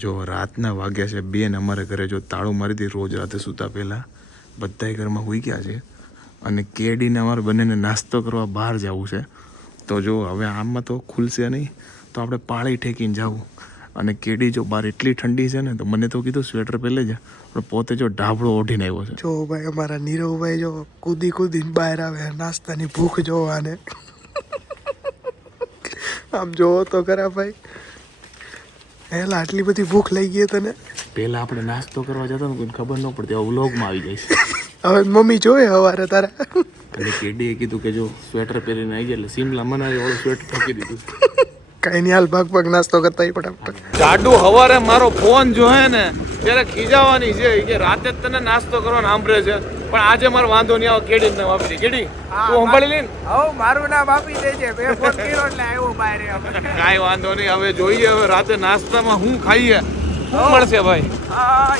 જો રાતના વાગ્યા છે બે ને અમારે ઘરે જો તાળું મારી હતી રોજ રાતે સૂતા પહેલાં. બધાય ઘરમાં હોઈ ગયા છે. અને કેડીને અમારે બંનેને નાસ્તો કરવા બહાર જવું છે. તો જો હવે આમાં તો ખુલશે નહીં, તો આપણે પાળી ઠેકીને જવું. અને કેડી જો બહાર એટલી ઠંડી છે ને, તો મને તો કીધું સ્વેટર પહેલે જ. પણ પોતે જો ઢાબળો ઓઢીને આવ્યો છે. જો ભાઈ, અમારા નીરવભાઈ જો કૂદી કૂદીને બહાર આવે, નાસ્તાની ભૂખ જોવાને. આમ જોવો તો ખરા ભાઈ. હેલા આટલી બધી ભૂખ લઈ ગઈ તને? પહેલાં આપણે નાસ્તો કરવા જતા ને કોઈને ખબર ન પડતી હવે વ્લોગમાં આવી જાય હવે મમ્મી જોયે હવારે તારા. અને કેડીએ કીધું કે જો સ્વેટર પહેરીને આવી ગયા એટલે સિમલા મનાવી ઓળો સ્વેટર ઠોકી દીધું. કઈ નહીં હાલ ભાગ ભાગ નાસ્તો કરતા ફટાફટ. જાડુ હવારે મારો ફોન જોહે ને ત્યારે ખીજાવાની છે. કે રાતે જ તને નાસ્તો કરવાનો સાંભળે છે. પણ આજે મારો વાંધો નહીં આવે કેડી ને વાપરી કેડી તું સંભાળી લે ને. મારું નામ આપી દેજે. બે ફોન કર્યો એટલે આવ્યો બહાર કાંઈ વાંધો નહીં હવે જોઈએ હવે રાતે નાસ્તામાં હું ખાઈએ? શું મળશે ભાઈ?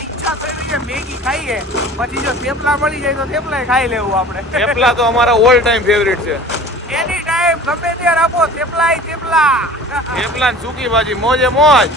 ઈચ્છા થઈ છે મેગી ખાઈએ. પછી જો થેપલા મળી જાય તો થેપલા ખાઈ લેવું આપણે. થેપલા તો અમારા ઓલ ટાઈમ ફેવરિટ છે. એની ટાઈમ ગમે ત્યારે આપો થેપલાય થેપલા. થેપલા સુકી ભાજી મોજે મોજ.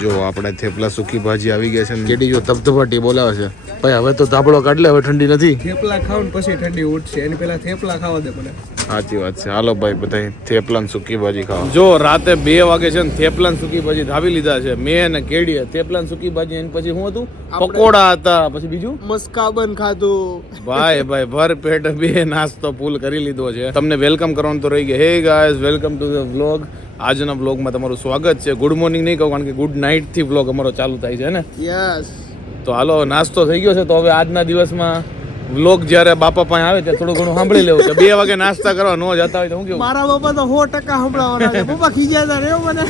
જો આપણે થેપલા સુકી ભાજી આવી ગયા છે ને કેડી જો ધબધબાટી બોલાવે છે. ભાઈ હવે તો ધાબળો કાઢ લે હવે ઠંડી નથી. થેપલા ખાવ ને પછી ઠંડી ઉઠશે. એની પહેલા થેપલા ખાવા દે મને. સાચી વાત છે. હાલો ભાઈ બધા થેપલા ને સૂકી ભાજી ખાવા જો રાતે બે વાગે છે ને થેપલા ને સૂકી ભાજી ધાવી લીધા છે. મેં ને કેડીએ થેપલા ને સૂકી ભાજી એની પછી શું હતું? પકોડા હતા. પછી બીજું? મસ્કાબન ખાધું. ભાઈ ભાઈ ભર પેટ બે નાસ્તો ફૂલ કરી લીધો છે. તમને વેલકમ કરવાનું તો રહી ગયા. Hey guys welcome to the vlog આજના વ્લોગમાં તમારું સ્વાગત છે. ગુડ મોર્નિંગ નહીં કહું કારણ કે ગુડ નાઇટથી વ્લોગ અમારો ચાલુ થાય છે ને? યસ તો હાલો નાસ્તો થઈ ગયો છે તો હવે આજના દિવસમાં વ્લોગ જ્યારે બાપા પાસે આવે ત્યારે થોડું ઘણું સાંભળી લેવું છે. બે વાગે નાસ્તા કરવા ન જતા હોય તો હું કેવું? મારા બાપા તો સો ટકા સંભળાવવાના છે. પપ્પા ખીજાતા રહ્યો મને.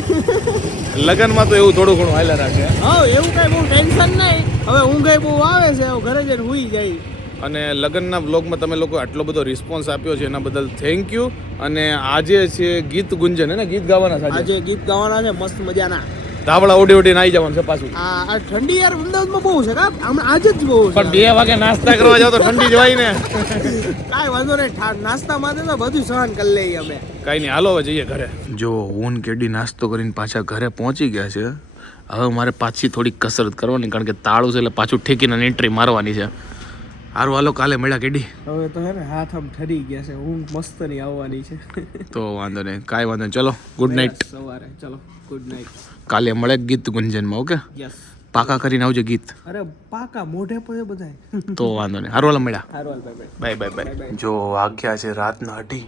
લગ્નમાં તો એવું થોડું ઘણું હાલ્યા રાખે. હા એવું કઈ બહુ ટેન્શન નહીં. હવે ઊંઘાઈ બહુ આવે છે ઘરે જઈને હુઈ જાય. અને લગ્નના વ્લોગમાં તમે લોકો આટલો બધો રિસ્પોન્સ આપ્યો છે એના બદલ થેન્ક યુ અને આજે છે ગીત ગુંજન હે ને? ગીત ગાવાના છે આજે ગીત ગાવાના છે મસ્ત મજાના. ધાબળા ઉડી ઉડીને આવી જવાનું છે પાછું. આ ઠંડી યાર અમદાવાદમાં બહુ છે કા? હમણાં આજે જ બહુ છે. પણ બે વાગે નાસ્તા કરવા જાવ તો ઠંડી જવાય ને. કાંઈ વાંધો નહીં નાસ્તા માટે તો બધું સહન કરી લઈએ અમે. કાઈ નહીં હાલો જઈએ ઘરે. જો ઊન કેડી નાસ્તો કરીને પાછા ઘરે પહોંચી ગયા છે હવે મારે પાછી થોડી કસરત કરવાની કારણ કે તાળું છે એટલે પાછું ઠેકીને એન્ટ્રી મારવાની છે. હારું હાલો કાલે મળ્યા કેડી? હવે તો હે ને હાથ આમ ઠરી ગયા છે હું મસ્તની આવવાની છે. તો વાંધો નહીં કાંઈ વાંધો નહીં ચલો ગુડ નાઇટ સવારે ચલો ગુડ નાઇટ કાલે મળે ગીત ગુંજનમાં ઓકે? યસ પાકા કરીને આવજો ગીત. અરે પાકા મોઢે પડે બધાય. તો વાંધો નહીં. હારું હાલો મળ્યા. હારું bye bye bye bye bye જો વાગ્યા છે રાતના અઢી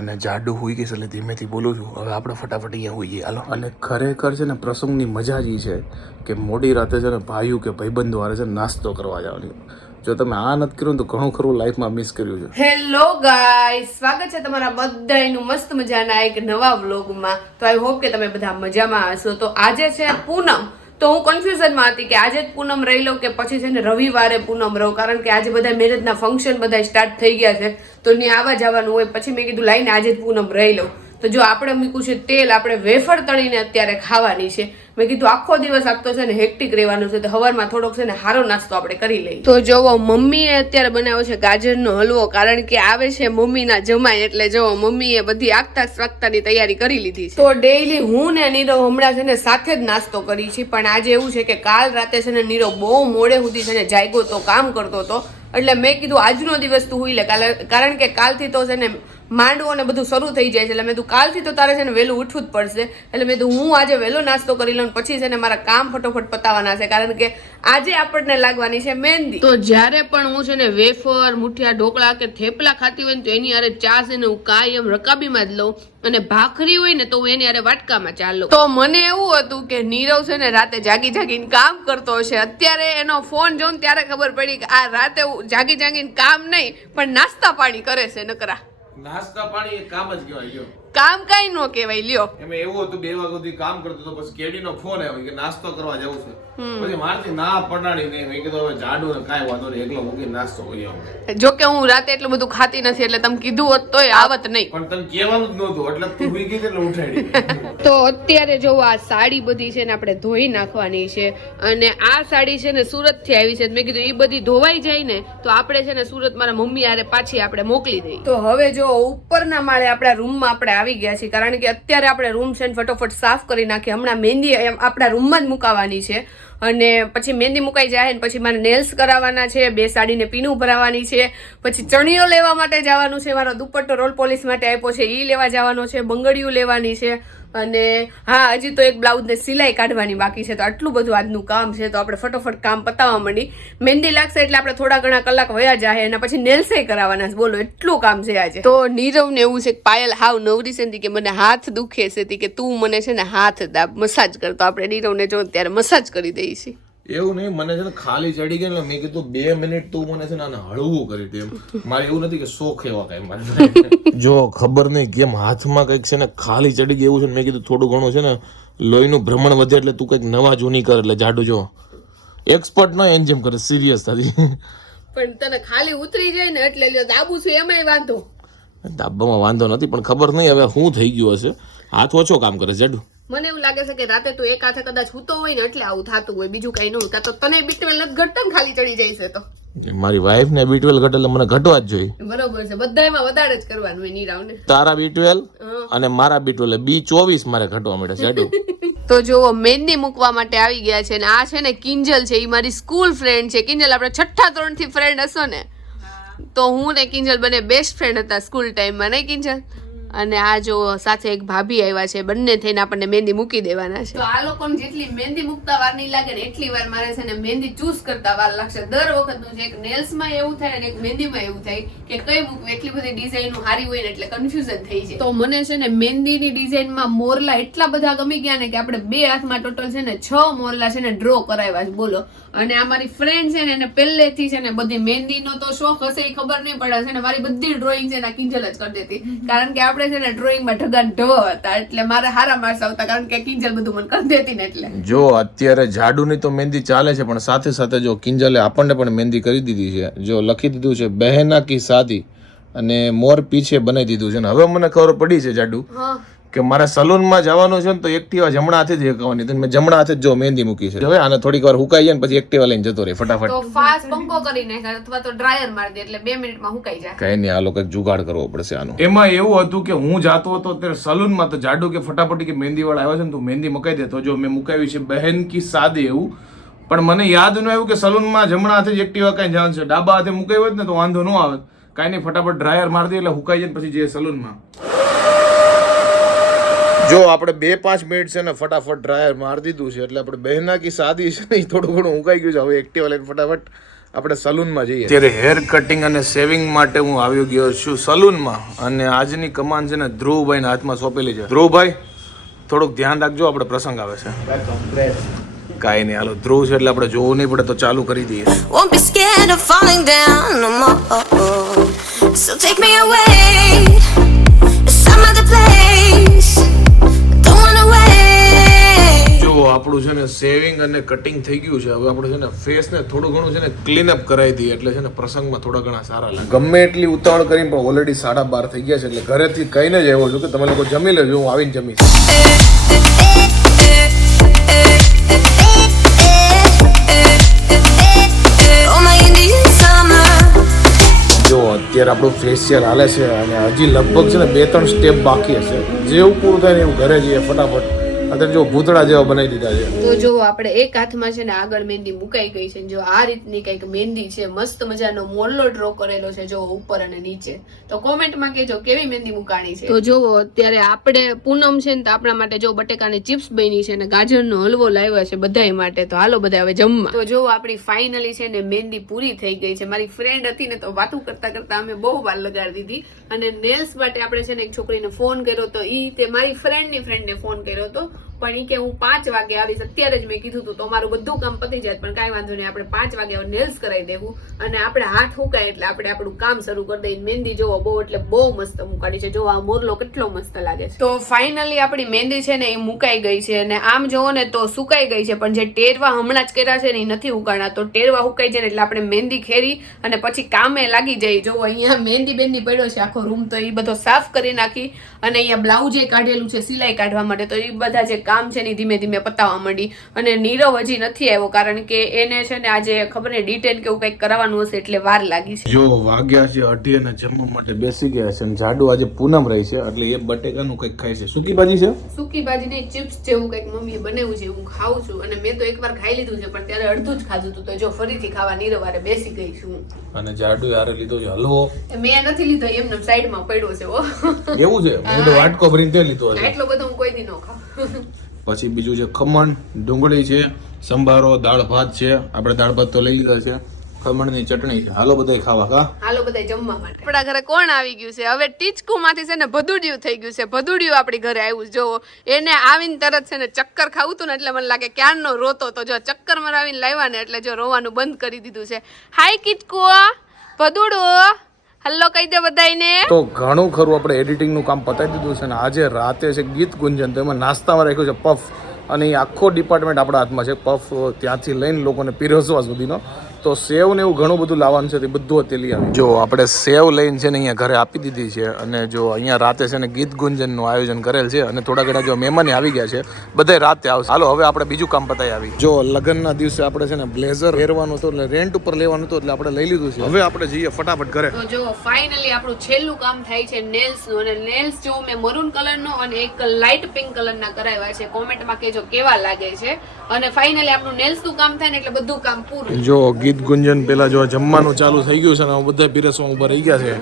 અને જાડું હોઈ ગઈ છે એટલે ધીમેથી બોલું છું. હવે આપણે ફટાફટ અહીંયા હોઈએ. હાલો. અને ખરેખર છે ને પ્રસંગની મજા જ ઈ છે કે મોડી રાતે છે ને ભાઈઓ કે ભાઈબંધો વારે છે ને નાસ્તો કરવા જવાની. જો તમે આ નથી કર્યું તો ઘણું ખરું લાઈફમાં મિસ કર્યું છે. હેલો ગાય સ્વાગત છે તમારા બધાનું મસ્ત મજાના એક નવા વ્લોગમાં તો આઈ હોપ કે તમે બધા મજામાં હશો. તો આજે છે પૂનમ. તો હું કન્ફ્યુઝનમાં હતી કે આજે જ પૂનમ રહી લઉં કે પછી છે ને રવિવારે પૂનમ રહું. કારણ કે આજે બધા મેરેજના ફંક્શન બધા સ્ટાર્ટ થઈ ગયા છે. તો ત્યાં આવવા જવાનું હોય, પછી મેં કીધું લાઈને આજે જ પૂનમ રહી લઉં. તો જો આપણે મૂક્યું છે તેલ, આપણે વેફર તળીને અત્યારે ખાવાની છે. મેં કીધું આખો દિવસ આપતો છે ને હેક્ટિક રહેવાનું છે તો હવારમાં થોડોક છે ને સારો નાસ્તો આપણે કરી લઈએ. તો જોવો મમ્મીએ અત્યારે બનાવ્યો છે ગાજરનો હલવો કારણ કે આવે છે મમ્મીના જમાય એટલે જોવો મમ્મીએ બધી આગતા સ્વાગતાની તૈયારી કરી લીધી છે. તો ડેઈલી હું ને નીરવ હમણાં છે ને સાથે જ નાસ્તો કરી છે પણ આજે એવું છે કે કાલ રાતે છે ને નીરવ બહુ મોડે સુધી છે ને જાગ્યો તો કામ કરતો હતો એટલે મેં કીધું આજનો દિવસ તું હુઈ લે. કારણ કે કાલથી તો છે ને માંડવો ને બધું શરૂ થઈ જાય છે. એટલે મેં તું કાલથી તો તારે છે ને વહેલું ઉઠવું જ પડશે. એટલે મેં તું હું આજે વહેલો નાસ્તો કરી લઉં પછી છે ને મારા કામ ફટોફટ પતાવવાના છે. કારણ કે આજે આપણને લાગવાની છે મહેંદી. તો જ્યારે પણ હું છે ને વેફર મુઠિયા ઢોકળા કે થેપલા ખાતી હોય ને તો એની હારે ચા છે ને હું કાયમ રકાબીમાં જ લઉં. અને ભાખરી હોય ને તો હું એની હારે વાટકામાં ચાલુ તો મને એવું હતું કે નીરવ છે ને રાતે જાગી જાગીને કામ કરતો હશે. અત્યારે એનો ફોન જોઉં ત્યારે ખબર પડી કે આ રાતે જાગી જાગીને કામ નહીં પણ નાસ્તા પાણી કરે છે નકરા. નાસ્તા પાણી એ કામ જ કહેવાય જો. કામ કઈ નો કહેવાય લ્યો. એમાં એવું હતું બે વાગ્યા સુધી કામ કરતો તો પછી કેડીનો ફોન આવ્યો કે નાસ્તો કરવા જવું છે. પછી મારથી ના પડાડી નહીં મેં કીધું હવે જાડુ ને કાંઈ વાંધો નહીં એકલો મૂકી નાસ્તો કરી આવું. જો કે હું રાતે એટલું બધું ખાતી નથી એટલે તમે કીધું હોત તોય આવત નહીં. પણ તમે કહેવાનું જ નહોતું એટલે તું ભૂઈ ગઈ એટલે ઉઠાડી તો અત્યારે જો આ સાડી બધી છે ને આપણે ધોઈ નાખવાની છે અને આ સાડી છે ને સુરતથી આવી છે મેં કીધું એ બધી ધોવાઈ જાય ને તો આપણે છે ને સુરત મારા મમ્મી આરે પાછી આપણે મોકલી દઈએ. તો હવે જો ઉપરના માળે આપણા રૂમમાં આપણે આવી ગયા છીએ. કારણ કે અત્યારે આપણે રૂમ છે ફટોફટ સાફ કરી નાખીએ. હમણાં મહેંદી એમ આપણા રૂમમાં જ મુકાવાની છે. અને પછી મહેંદી મુકાઈ જાય ને પછી મારે નેલ્સ કરાવવાના છે, બે સાડીને પીનું ભરાવાની છે. પછી ચણિયો લેવા માટે જવાનું છે. મારો દુપટ્ટો રોલ પોલીસ માટે આપ્યો છે. એ લેવા જવાનો છે. બંગડીયું લેવાની છે. અને હા, હજી તો એક બ્લાઉઝને સિલાઈ કાઢવાની બાકી છે, તો આટલું બધું આજનું કામ છે, તો આપણે ફટોફટ કામ પતાવવા માંડી. મહેંદી લાગશે એટલે આપણે થોડા ઘણા કલાક વયા જાય અને પછી નેલ્સે કરાવવાના બોલો, એટલું કામ છે આજે. તો નીરવને એવું છે પાયલ હાવ નવરી છે કે મને હાથ દુખે છે કે તું મને છે ને હાથ દાબ મસાજ કરતો આપણે નીરવને જો ત્યારે મસાજ કરી દઈએ એવું નહીં મને છે ને ખાલી ચડી ગઈ ને મેં કીધું બે મિનિટ તું મને છે ને હળવું કરી દે એમ. મારે એવું નથી કે શોખ એવા કઈ મારે. જો ખબર નહીં કેમ હાથમાં કંઈક છે ને ખાલી ચડી ગઈ એવું છે ને મેં કીધું થોડું ઘણું છે ને લોહીનું ભ્રમણ વધે એટલે તું કંઈક નવા જૂની કર એટલે જાડુ જો. એક્સપર્ટ નો એન્જિમ કરે સિરિયસ થતી પણ તને ખાલી ઉતરી જાય ને એટલે લ્યો દાબુ છું એમાંય વાંધો. દાબામાં વાંધો નથી પણ ખબર નહીં હવે શું થઈ ગયું હશે. હાથ ઓછો કામ કરે જાડુ. મને એવું લાગે છે કે રાતે તું એક હાથે કદાચ હૂતો હોય ને એટલે આવું થતું હોય બીજું કઈ ન હોય. કાં તો તને બીટવેલ નથી ઘટતા ને ખાલી ચડી જાય છે તો. મારી વાઈફ ને બીટવેલ ઘટે એટલે મને ઘટવા જ જોઈએ. બરોબર છે બધાયમાં વધારે જ કરવાનું હોય નીરાવને. તારા બીટવેલ અને મારા બીટવેલ બી ચોવીસ મારે ઘટવા મળે છે તો જુઓ મહેંદી મૂકવા માટે આવી ગયા છે ને આ છે ને કિંજલ છે એ મારી સ્કૂલ ફ્રેન્ડ છે. કિંજલ આપણે છઠ્ઠા ધોરણથી ફ્રેન્ડ હશો ને તો હું ને કિંજલ બંને બેસ્ટ ફ્રેન્ડ હતા સ્કૂલ ટાઈમમાં નહીં કિંજલ? અને આ જો સાથે એક ભાભી આવ્યા છે બંને થઈને આપણને મહેંદી મૂકી દેવાના છે. તો આ લોકોને જેટલી મહેંદી મૂકતા વાર નહીં લાગે ને એટલી વાર મારે છે ને મહેંદી ચૂઝ કરતા વાર લાગશે. દર વખતનું છે એક નેલ્સમાં એવું થાય અને એક મહેંદીમાં એવું થાય કે કઈ મૂકવું એટલી બધી ડિઝાઇનો સારી હોય ને એટલે કન્ફ્યુઝન થઈ જાય. તો મને છે ને મહેંદીની ડિઝાઇનમાં મોરલા એટલા બધા ગમી ગયા ને કે આપણે બે હાથમાં ટોટલ છે ને છ મોરલા છે ને ડ્રો કરાવ્યા છે બોલો. અને આ મારી ફ્રેન્ડ છે ને એને પહેલેથી છે ને બધી મહેંદીનો તો શોખ હશે એ ખબર નહીં પડે છે ને મારી બધી ડ્રોઈંગ છે ને કિંજલ જ કરી દેતી. કારણ કે આપણે છે ને ડ્રોઈંગમાં ઢગા ઢો હતા એટલે મારે હારા માર્ક્સ આવતા કારણ કે કિંજલ બધું મને કરી દેતી ને એટલે. જો અત્યારે જાડુની તો મહેંદી ચાલે છે પણ સાથે સાથે જો કિંજલે આપણને પણ મહેંદી કરી દીધી છે. જો લખી દીધું છે બહેના કી સાદી અને મોર પીછે બનાવી દીધું છે. ને હવે મને ખબર પડી છે જાડુ કે મારે સલૂનમાં જવાનું છે ને તો એક્ટિવા જમણા હાથે જ એકવાની તો મેં જમણા હાથે જ જો મહેંદી મૂકી છે. હવે આને થોડીક વાર હુકાઈ જાય ને પછી એક્ટિવા લઈને જતો રહે ફટાફટ. તો ફાસ્ટ પંખો કરી નાખ અથવા તો ડ્રાયર મારી દે એટલે બે મિનિટમાં હુકાઈ જાય. કઈ નહીં આ લોકો જુગાડ કરવો પડશે આનો. એમાં એવું હતું કે હું જાતો હતો ત્યારે સલૂનમાં તો જાડુ કે ફટાફટ કે મહેંદી વાળા આવ્યો છે ને તું મહેંદી મુકાઈ દે. તો જો મેં મુકાવી છે બહેન કી સાદી એવું. પણ મને યાદ ન આવ્યું કે સલૂનમાં જમણા હાથે જ એક્ટિવા કઈ જવાનું છે. ડાબા હાથે મુકાઈ હોત ને તો વાંધો ન આવે. કાંઈ નહીં ફટાફટ ડ્રાયર મારી દે એટલે હુકાઈ જાય ને પછી જે સલૂનમાં. જો આપણે બે પાંચ મિનિટ છે ને ફટાફટ ડ્રાયર મારી દીધું છે એટલે આપણે બહેના કી સાદી છે ને એ થોડું ઘણું ઉકાઈ ગયું છે. હવે એક્ટિવા લઈને ફટાફટ આપણે સલૂનમાં જઈએ. અત્યારે હેર કટિંગ અને સેવિંગ માટે હું આવ્યો ગયો છું સલૂનમાં અને આજની કમાન છે ને ધ્રુવભાઈના હાથમાં સોંપેલી છે. ધ્રુવભાઈ થોડુંક ધ્યાન રાખજો આપણે પ્રસંગ આવે છે. કાંઈ નહીં હાલો ધ્રુવ છે એટલે આપણે જોવું નહીં પડે તો ચાલુ કરી દઈએ. So take me away, જો આપણું છે ને સેવિંગ અને કટિંગ થઈ ગયું છે, હવે આપણે છે ને ફેસને થોડું ઘણું છે ને ક્લીન અપ કરાવી દઈએ. એટલે છે ને પ્રસંગમાં થોડા ઘણા સારા લાગે. ગમે એટલી ઉતાવળ કરીને પણ ઓલરેડી સાડા બાર થઈ ગયા છે, એટલે ઘરેથી કહીને જ આવ્યો છું કે તમે લોકો જમી લેજો, હું આવીને જમીશ. જો અત્યારે આપણું ફેશિયલ હાલે છે, અને હજી લગભગ છે ને બે ત્રણ સ્ટેપ બાકી હશે. જેવું પૂરું થાય ને એવું ઘરે જઈએ, ફટાફટ. અત્યારે જો ભૂતળા જેવા બનાવી દીધા છે. તો જો આપણે એક હાથમાં છે ને આગળ મહેંદી મુકાઈ ગઈ છે જો આ રીતની કંઈક મહેંદી છે મસ્ત મજાનો મોલ્લો ડ્રો કરેલો છે જો ઉપર અને નીચે. તો કોમેન્ટમાં કહેજો કેવી મહેંદી મુકાણી છે. તો જો અત્યારે આપણે પૂનમ છે ને તો આપણા માટે જો બટેકાની ચિપ્સ બની છે ને ગાજરનો હલવો લાવ્યા છે બધાય માટે તો હાલો બધા હવે જમવા. તો જો આપણી ફાઇનલી છે ને મહેંદી પૂરી થઈ ગઈ છે. મારી ફ્રેન્ડ હતી ને તો વાતું કરતા કરતા અમે બહુ વાર લગાડી દીધી અને નેલ્સ માટે આપણે છે ને એક છોકરીને ફોન કર્યો તો ઈ તે મારી ફ્રેન્ડની ફ્રેન્ડને ફોન કર્યો તો પણ એ કે હું પાંચ વાગે આવીશ, અત્યારે જ મેં કીધું હતું તો મારું બધું કામ પતી જાય, પણ કાંઈ વાંધો નહીં, આપણે પાંચ વાગે નેલ્સ કરાવી દેવું અને આપણે હાથ હુકાય એટલે આપણે આપણું કામ શરૂ કરી દઈએ. મહેંદી જોવો બહુ, એટલે બહુ મસ્ત મુકાડી છે. જો આ મોરલો કેટલો મસ્ત લાગે છે. તો ફાઇનલી આપણી મહેંદી છે ને એ મુકાઈ ગઈ છે અને આમ જોવો ને તો સુકાઈ ગઈ છે, પણ જે ટેરવા હમણાં જ કર્યા છે ને એ નથી ઉકાળા તો ટેરવા હુકાઈ જાય એટલે આપણે મહેંદી ખેરી અને પછી કામે લાગી જાય. જોવો અહીંયા મહેંદી બેંદી પડ્યો છે આખો રૂમ, તો એ બધો સાફ કરી નાખી અને અહીંયા બ્લાઉઝે કાઢેલું છે સિલાઈ કાઢવા માટે. તો એ બધા જે કામ છે ને ધીમે ધીમે પતાવવા માંડી. અને નીરવ હજી નથી આવ્યો કારણ કે એને છે ને આજે ખબર નહીં ડિટેન કે એવું કંઈક કરાવવાનું હશે એટલે વાર લાગી છે. જો વાગ્યા છે અઢી અને જમવા માટે બેસી ગયા છે અને જાડુ આજે પૂનમ રહી છે એટલે એ બટેકાનું કંઈક ખાય છે. સૂકી ભાજી છે? સૂકી ભાજી નહીં ચિપ્સ જેવું કંઈક મમ્મીએ બનાવ્યું છે હું ખાઉં છું. અને મેં તો એકવાર ખાઈ લીધું છે પણ ત્યારે અડધું જ ખાધું હતું. તો જો ફરીથી ખાવા નીરવારે બેસી ગઈ છું. અને જાડુ યારે લીધો છે હલવો. મેં નથી લીધો એમને સાઈડમાં પડ્યો છે ઓ એવું છે? હું તો વાટકો ભરીને તે લીધો એટલો બધો હું કોઈ દી ન ખાઉં. પછી બીજું છે ખમણ, ડુંગળી છે, સંભારો, દાળ ભાત છે. આપણે દાળ ભાત તો લઈ લીધા છે. ખમણની ચટણી હાલો બધા ખાવા હાલો બધા જમવા માટે. આપણા ઘરે કોણ આવી ગયું છે? હવે ટીચકુ માંથી છે ને ભદુડિયું થઈ ગયું છે. ભદુડિયું આપણી ઘરે આવ્યું જોવો, એને આવીને તરત છે ને ચક્કર ખાવું હતું ને એટલે મને લાગે ક્યારનો રોતો તો જો ચક્કર મરાવીને લાવ્યા ને એટલે જો રોવાનું બંધ કરી દીધું છે. હાય કિચકુ ભદુડો. હલ્લો કહી દે બધાયને. તો ઘણું ખરું, આપણે એડિટિંગનું કામ પતાવી દીધું છે ને આજે રાતે છે ગીત ગુંજન, તો એમાં નાસ્તામાં રાખ્યું છે પફ. અને આખો ડિપાર્ટમેન્ટ આપણા હાથમાં છે, પફ, ત્યાંથી લઈને લોકોને પીરસવા સુધીનો. તો સેવ ને એવું ઘણું બધું લાવવાનું છે તે બધું અત્યારે લઈ આવી. જો આપણે સેવ લઈને છે ને અહીંયા ઘરે આપી દીધી છે અને જો અહીંયા રાતે છે ને ગીત ગુંજનનું આયોજન કરેલ છે અને થોડા ઘણા જો મહેમાન આવી ગયા છે બધા રાતે આવશે. હાલો હવે આપણે બીજું કામ પતાવી આવી. જો લગ્નના દિવસે આપણે છે ને બ્લેઝર પહેરવાનું હતું એટલે રેન્ટ ઉપર લેવાનું હતું એટલે આપણે લઈ લીધું છે. હવે આપણે જઈએ ફટાફટ ઘરે. તો જો ફાઇનલી આપણું છેલ્લું કામ થાય છે નેલ્સનું અને નેલ્સ જો મેં મરૂન કલર નો અને એક લાઇટ પિંક કલર ના કરાવ્યા છે. કોમેન્ટમાં કહેજો કેવા લાગે છે. અને ફાઇનલી આપણું નેલ્સનું કામ થાય ને એટલે બધું કામ પૂરું. જો ગીત ગુંજન પેલા જો જમવાનું ચાલુ થઈ ગયું છે ને બધા પીરસવા ઊભા રહી ગયા છે.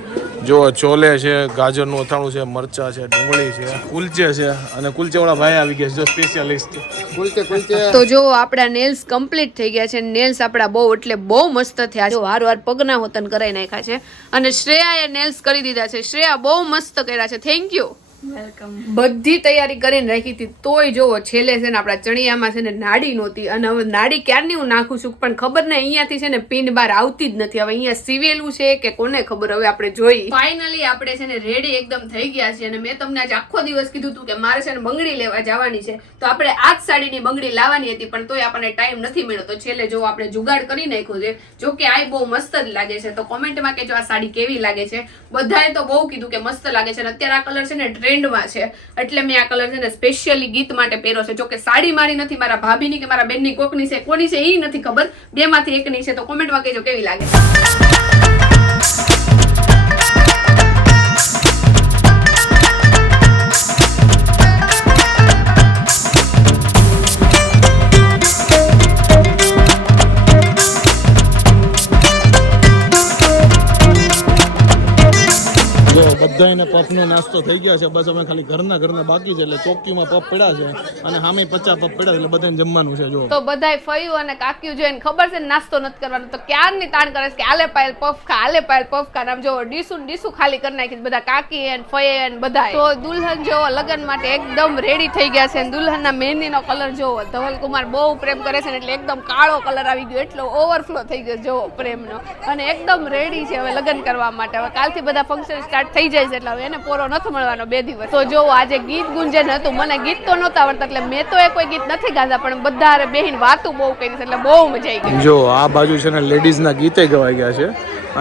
જો છોલે છે ગાજરનું અથાણું છે મરચા છે ડુંગળી છે કુલચે છે અને કુલચેવાળા ભાઈ આવી ગયા છે જો સ્પેશિયાલિસ્ટ તો જો આપણા નેલ્સ કમ્પ્લીટ થઈ ગયા છે નેલ્સ આપણા બહુ એટલે બહુ મસ્ત થયા છે. વાર વાર પગના હોતન કરાઈ નાખ્યા છે અને શ્રેયાએ નેલ્સ કરી દીધા છે. શ્રેયા બહુ મસ્ત કર્યા છે. થેન્ક યુ બધી તૈયારી કરીને રાખી હતી તોય જોવો છેલ્લે છે ને આપણા ચણિયામાં છે ને નાડી નહોતી. અને હવે નાડી ક્યારની હું નાખું છું પણ ખબર ને અહીંયાથી છે ને પિન બાર આવતી જ નથી. હવે અહીંયા સીવેલું છે કે કોને ખબર હવે આપણે જોઈ. ફાઇનલી આપણે છે ને રેડી એકદમ થઈ ગયા છે અને મેં તમને આજે આખો દિવસ કીધું હતું કે મારે છે ને બંગડી લેવા જવાની છે. તો આપણે આ જ સાડીની બંગડી લાવવાની હતી પણ તોય આપણને ટાઈમ નથી મળ્યો. તો છેલ્લે જો આપણે જુગાડ કરી નાખ્યો છે. જો કે આ બહુ મસ્ત જ લાગે છે. તો કોમેન્ટમાં કહેજો આ સાડી કેવી લાગે છે. બધાએ તો બહુ કીધું કે મસ્ત લાગે છે. અને અત્યારે આ કલર છે ને ટ્રેન્ડમાં છે. એટલે મેં આ કલર છે ને સ્પેશિયલી ગીત માટે પહેર્યો છે. જો કે સાડી મારી નથી, મારા ભાભીની કે મારા બેનની કોકની છે, કોની છે એ નથી ખબર. બેમાંથી એકની છે, તો કોમેન્ટમાં કહેજો, કેવી લાગે? બધાને પફનો નાસ્તો થઈ ગયો છે. બસ અમે ખાલી ઘરના ઘરના બાકી છે એટલે ચોકીમાં પફ પડ્યા છે અને સામે પચાસ પફ પડ્યા એટલે બધાને જમવાનું છે જો તો બધાય ફયું અને કાક્યું જોઈને ખબર છે નાસ્તો નથી કરવાનો. તો ક્યારની તાણ કરે છે કે આલે પાયલ પફ ખા આલે પાયલ પફ ખા? આમ જો ડીસું ડીસું ખાલી કરી નાખી બધા કાકી એન ફયે એન બધા તો દુલ્હન જો લગ્ન માટે એકદમ રેડી થઈ ગયા છે દુલ્હનના મહેંદીનો કલર જોવો ધવલ કુમાર બહુ પ્રેમ કરે છે ને એટલે એકદમ કાળો કલર આવી ગયો. એટલો ઓવરફ્લો થઈ ગયો જોવો પ્રેમનો. અને એકદમ રેડી છે હવે લગ્ન કરવા માટે. હવે કાલથી બધા ફંક્શન સ્ટાર્ટ થઈ જાય છે એટલે હવે એને પોરો નથી મળવાનો બે દિવસ. તો જો આજે ગીત ગુંજન હતું. મને ગીત તો નહોતા આવડતા, એટલે મેં તો એ કોઈ ગીત નથી ગાતા પણ બધા બેહીને વાતું બહુ કરી એટલે બહુ મજા આવી ગઈ. જો, આ બાજુ છે ને લેડીઝના ગીતે ગવાઈ ગયા છે,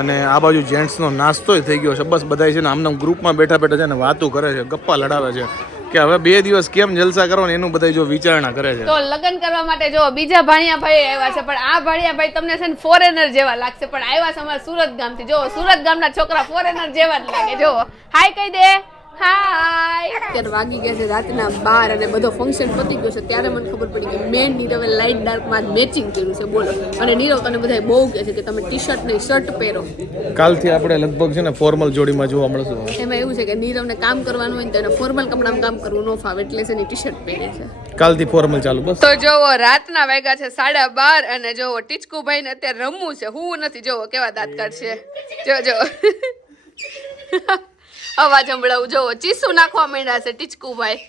અને આ બાજુ જેન્ટ્સનો નાસ્તોય થઈ ગયો છે. બસ બધા છે ને આમના ગ્રુપમાં બેઠા બેઠા છે ને વાતો કરે છે, ગપ્પા લડાવે છે. કે હવે બે દિવસ કેમ જલસા કરો ને એનું બધા જો વિચારણા કરે છે. તો લગ્ન કરવા માટે જો બીજા ભાણિયા ભાઈ આવ્યા છે, પણ આ ભાણિયા ભાઈ તમને છે ને ફોરેનર જેવા લાગશે. પણ આવ્યા છે અમારા સુરત ગામથી. જો સુરત ગામના છોકરા ફોરેનર જેવા જ લાગે. જો, હાય કહી દે. હાય અત્યારે વાગી ગયા છે રાતના બાર અને બધો ફંક્શન પતી ગયો છે. ત્યારે મને ખબર પડી કે મેં નીરવે લાઇટ ડાર્કમાં મેચિંગ કર્યું છે બોલો. અને નીરવ તને બધા બહુ કહે છે કે તમે ટી શર્ટ નહીં શર્ટ પહેરો. કાલથી આપણે લગભગ છે ને ફોર્મલ જોડીમાં જોવા મળશું. એમાં એવું છે કે નીરવને કામ કરવાનું હોય ને તો એને ફોર્મલ કપડામાં કામ કરવું ન ફાવે એટલે છે ને ટી શર્ટ પહેરે છે. કાલથી ફોર્મલ ચાલુ બસ. તો જોવો રાતના વાગ્યા છે સાડા બાર અને જોવો ટીચકુભાઈ ને અત્યારે રમવું છે. હું નથી જોવો કેવા દાંત કાઢશે જો જો. અવાજ સંભળાવું. જોવો ચીસુ નાખવા માંડ્યા છે ટીચકુભાઈ.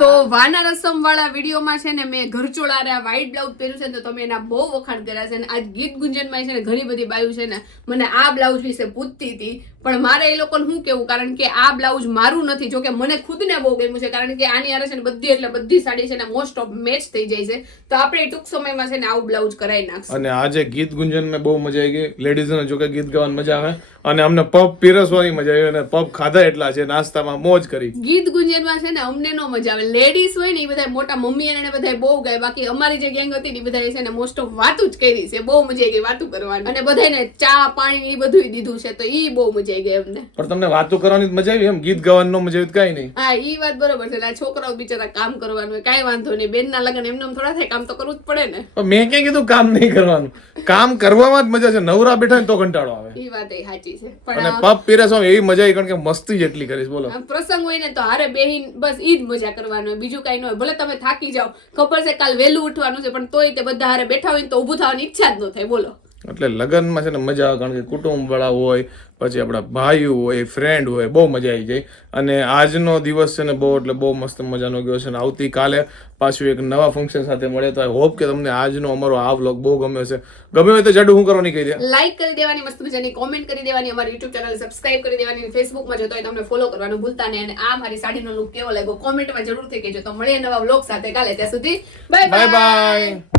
તો વાના રસમ વાળા વિડીયોમાં છે ને મેં ઘરચોળા વ્હાઈટ બ્લાઉઝ પહેર્યું છે ને તો તમે એના બહુ વખાણ કર્યા છે અને આજ ગીત ગુંજનમાં છે ને ઘણી બધી બાયું છે ને મને આ બ્લાઉઝ વિશે પૂછતી હતી. પણ મારે એ લોકોને શું કેવું કારણ કે આ બ્લાઉઝ મારું નથી જોકે મને મને ખુદને બહુ ગમ્યું છે. કારણ કે આની આરે છે ને બધી એટલે બધી સાડી છે ને મોસ્ટ ઓફ મેચ થઈ જાય છે. તો આપણે ટૂંક સમયમાં છે ને આવું બ્લાઉઝ કરાવી નાખશું. અને આજે ગીત ગુંજન મેં બહુ મજા આવી ગઈ. લેડીઝોને જો કે ગીત ગાવાની મજા આવે. અને અમને પગ પીરસવા નાસવાની મજા આવી અને પબ ખાધા એટલા છે નાસ્તામાં મોજ કરી. ગીત ગુંજનમાં છે ને અમને નો મજા આવે. લેડીઝ હોય ને એ બધા મોટા મમ્મી અને બધા બહુ ગાય. બાકી અમારી જે ગેંગ હતી ને એ બધા છે ને મોસ્ટ ઓફ વાતું જ કરી છે. બહુ મજા આવી ગઈ વાતું કરવાની. અને બધાને ચા પાણી એ બધું દીધું છે તો એ બહુ મજા આવી ગઈ અમને. પણ તમને વાતો કરવાની મજા આવી? એમ ગીત ગાવાનું મજા આવી કઈ નહીં. હા એ વાત બરોબર છે. છોકરાઓ બિચારા કામ કરવાનું કઈ વાંધો નહીં. બેન ના લગન એમને એમ થોડા થાય કામ તો કરવું જ પડે ને. મેં ક્યાં કીધું કામ નહીં કરવાનું? કામ કરવામાં જ મજા છે. નવરા બેઠા ને તો કંટાળો આવે. એ વાત સાચી છે. પણ પણ આ પબ પીરસવા એવી મજા કારણ કે મસ્તી જેટલી કરીશ, બોલો. પ્રસંગ હોય ને તો હારે બેહીન બસ ઈ જ મજા કરવાનું હોય, બીજું કઈ ન હોય. ભલે તમે થાકી જાઓ, ખબર છે કાલ વહેલું ઉઠવાનું છે, પણ તોય તે બધા હારે બેઠા હોય ને તો ઊભું થવાની ઈચ્છા જ ન થાય, બોલો. એટલે લગ્નમાં છે ને મજા આવે કારણ કે કુટુંબવાળા હોય પછી આપણા ભાઈઓ હોય ફ્રેન્ડ હોય બહુ મજા આવી જાય. અને આજનો દિવસ છે ને બહુ એટલે બહુ મસ્ત મજાનો ગયો છે અને આવતીકાલે પાછું એક નવા ફંક્શન સાથે મળે તો આઈ હોપ કે તમને આજનો અમારો આ વ્લોગ બહુ ગમ્યો છે ગમે હોય તો જાડુ હું કરવાની કહી દે? લાઈક કરી દેવાની મસ્ત મજાની કોમેન્ટ કરી દેવાની અમારી યુટ્યુબ ચેનલ સબસ્ક્રાઇબ કરી દેવાની ફેસબુકમાં જોતો હોય તમને ફોલો કરવાનું ભૂલતા નહીં. અને આ મારી સાડીનો લુક કેવો લાગ્યો? કોમેન્ટમાં જરૂરથી કહેજો. તો મળીએ નવા વ્લોગ સાથે કાલે. ત્યાં સુધી બાય બાય બાય